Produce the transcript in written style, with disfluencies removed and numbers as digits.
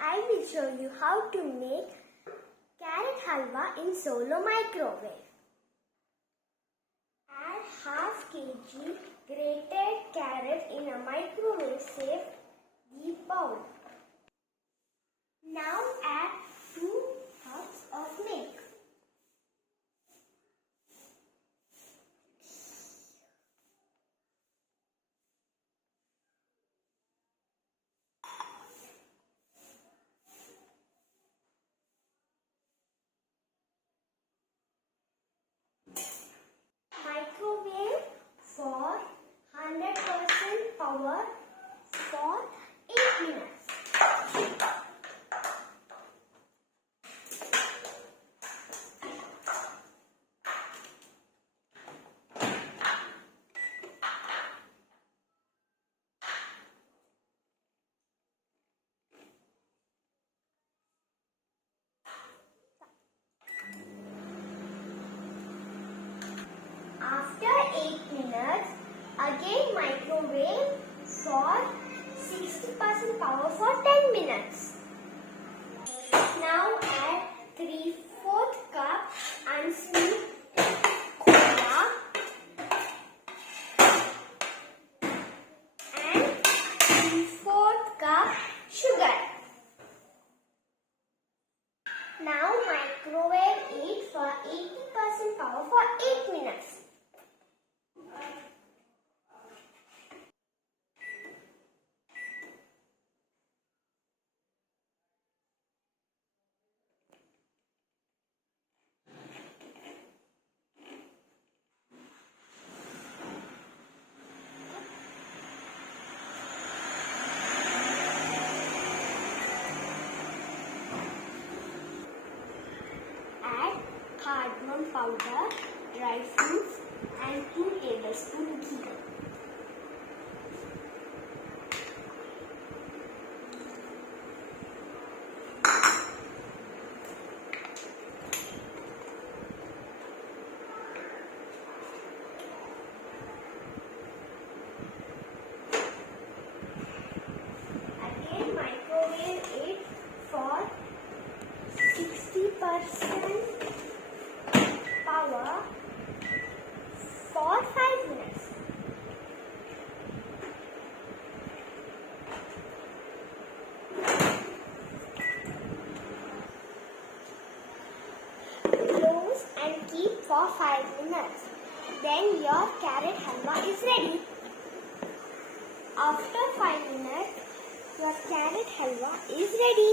I will show you how to make carrot halwa in solo microwave. Add half kg grated carrot in a microwave safe deep bowl. Now add 2 cups of milk. Microwave for 100% power for 8 minutes. After 8 minutes, again microwave for 60% power for 10 minutes. Now add 3/4 cup unsweetened cola and 3/4 cup sugar. Now microwave it for 80% power for 8 minutes. Cardamom powder, dry fruits and 2 tablespoons ghee. Again microwave it for 60% power for 5 minutes. Close and keep for 5 minutes. Then your carrot halwa is ready. After 5 minutes, your carrot halwa is ready.